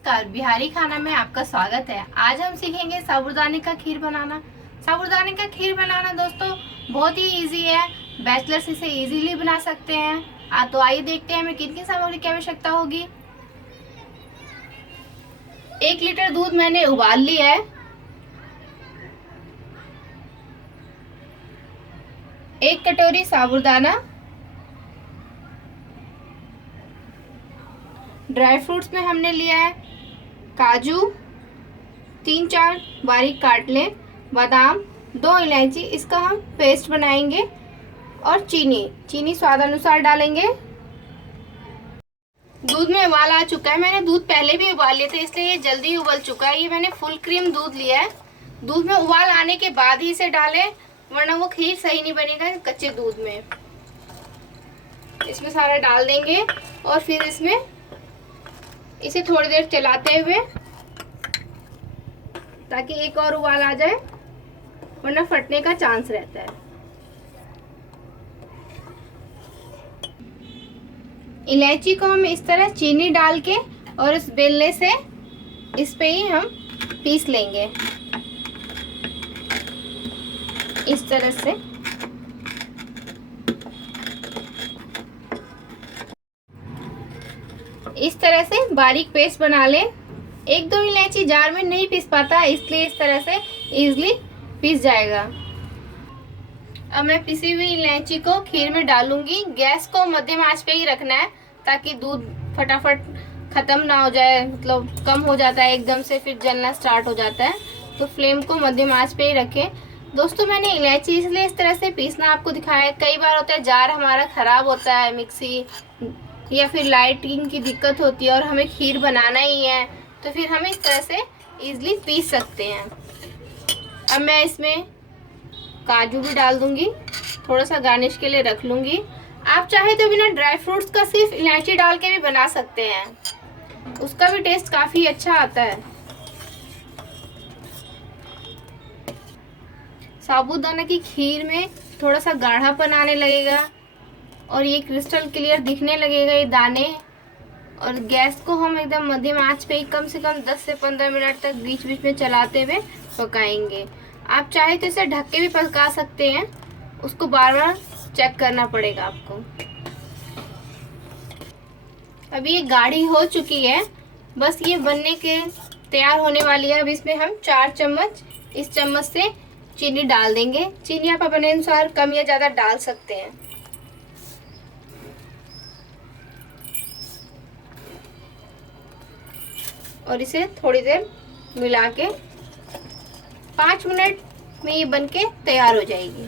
नमस्कार, बिहारी खाना में आपका स्वागत है। आज हम सीखेंगे साबूदाने का खीर बनाना। साबूदाने का खीर बनाना दोस्तों बहुत ही इजी है। बैचलर्स इसे इजीली बना सकते हैं। तो आइए देखते हैं हमें किन किन सामग्री की आवश्यकता होगी। 1 लीटर दूध मैंने उबाल लिया है। 1 कटोरी साबूदाना। ड्राई फ्रूट्स में हमने लिया है काजू 3-4 बारीक काट लें, बादाम 2 इलायची, इसका हम पेस्ट बनाएंगे, और चीनी स्वाद अनुसार डालेंगे। दूध में उबाल आ चुका है। मैंने दूध पहले भी उबाल लिए थे, इसलिए ये जल्दी उबल चुका है। ये मैंने फुल क्रीम दूध लिया है। दूध में उबाल आने के बाद ही इसे डालें, वरना वो खीर सही नहीं बनेगा कच्चे दूध में। इसमें सारा डाल देंगे और फिर इसे थोड़ी देर चलाते हुए, ताकि एक और उबाल आ जाए, वरना फटने का चांस रहता है। इलायची को हम इस तरह चीनी डाल के और इस बेलने से इस पे ही हम पीस लेंगे, इस तरह से। इस तरह से बारीक पेस्ट बना लें। 1-2 इलायची जार में नहीं पीस पाता, इसलिए इस तरह से इजीली पीस जाएगा। अब मैं पिसी हुई इलायची को खीर में डालूंगी। गैस को मध्यम आंच पे ही रखना है, ताकि दूध फटाफट खत्म ना हो जाए, मतलब कम हो जाता है एकदम से, फिर जलना स्टार्ट हो जाता है। तो फ्लेम को मध्यम आंच पे ही रखें। दोस्तों मैंने इलायची इसलिए इस तरह से पीसना आपको दिखाया है। कई बार होता है जार हमारा खराब होता है, मिक्सी या फिर लाइटिंग की दिक्कत होती है और हमें खीर बनाना ही है, तो फिर हम इस तरह से इजीली पीस सकते हैं। अब मैं इसमें काजू भी डाल दूंगी, थोड़ा सा गार्निश के लिए रख लूंगी। आप चाहे तो बिना ड्राई फ्रूट्स का सिर्फ इलायची डाल के भी बना सकते हैं, उसका भी टेस्ट काफ़ी अच्छा आता है। साबूदाना की खीर में थोड़ा सा गाढ़ापन आने लगेगा और ये क्रिस्टल क्लियर दिखने लगेगा ये दाने। और गैस को हम एकदम मध्यम आंच पे ही कम से कम 10 से 15 मिनट तक बीच बीच में चलाते हुए पकाएंगे। आप चाहे तो इसे ढक के भी पका सकते हैं, उसको बार बार चेक करना पड़ेगा आपको। अभी ये गाढ़ी हो चुकी है, बस ये बनने के तैयार होने वाली है। अब इसमें हम 4 चम्मच इस चम्मच से चीनी डाल देंगे। चीनी आप अपने अनुसार कम या ज़्यादा डाल सकते हैं। और इसे थोड़ी देर मिला के 5 मिनट में ये बनके तैयार हो जाएगी।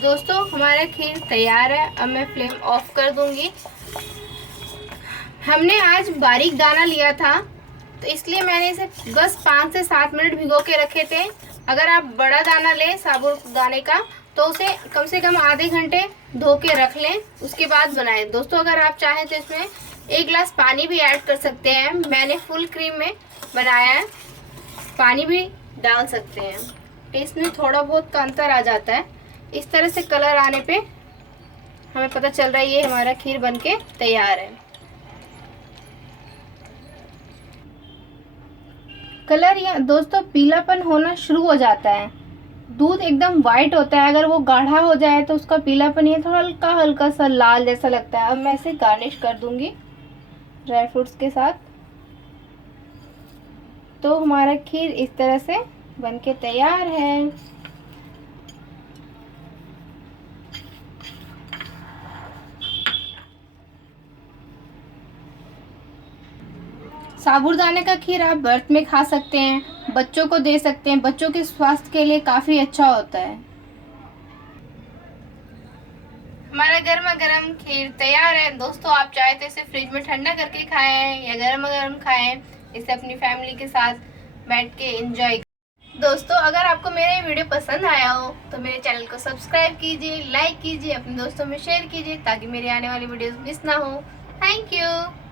दोस्तों हमारा खीर तैयार है। अब मैं फ्लेम ऑफ कर दूंगी। हमने आज बारीक दाना लिया था, तो इसलिए मैंने इसे बस 5 से 7 मिनट भिगो के रखे थे। अगर आप बड़ा दाना लें साबूदाने का, तो उसे कम से कम आधे घंटे धो के रख लें, उसके बाद बनाएं। दोस्तों अगर आप चाहें तो इसमें 1 गिलास पानी भी ऐड कर सकते हैं। मैंने फुल क्रीम में बनाया है, पानी भी डाल सकते हैं। टेस्ट में थोड़ा बहुत का अंतर आ जाता है। इस तरह से कलर आने पे हमें पता चल रहा है ये हमारा खीर बनके तैयार है। कलर या दोस्तों पीलापन होना शुरू हो जाता है। दूध एकदम वाइट होता है, अगर वो गाढ़ा हो जाए तो उसका पीलापन ये थोड़ा हल्का हल्का सा लाल जैसा लगता है। अब मैं इसे गार्निश कर दूंगी ड्राई फ्रूट्स के साथ। तो हमारा खीर इस तरह से बनके तैयार है। साबूदाने का खीर आप व्रत में खा सकते हैं, बच्चों को दे सकते हैं, बच्चों के स्वास्थ्य के लिए काफ़ी अच्छा होता है। हमारा गर्मा गर्म खीर तैयार है। दोस्तों आप चाहे तो इसे फ्रिज में ठंडा करके खाएं या गर्मा गर्म खाएं, इसे अपनी फैमिली के साथ बैठ के एंजॉय। दोस्तों अगर आपको मेरा वीडियो पसंद आया हो तो मेरे चैनल को सब्सक्राइब कीजिए, लाइक कीजिए, अपने दोस्तों में शेयर कीजिए, ताकि मेरे आने वाली वीडियोस मिस ना हो। Thank you.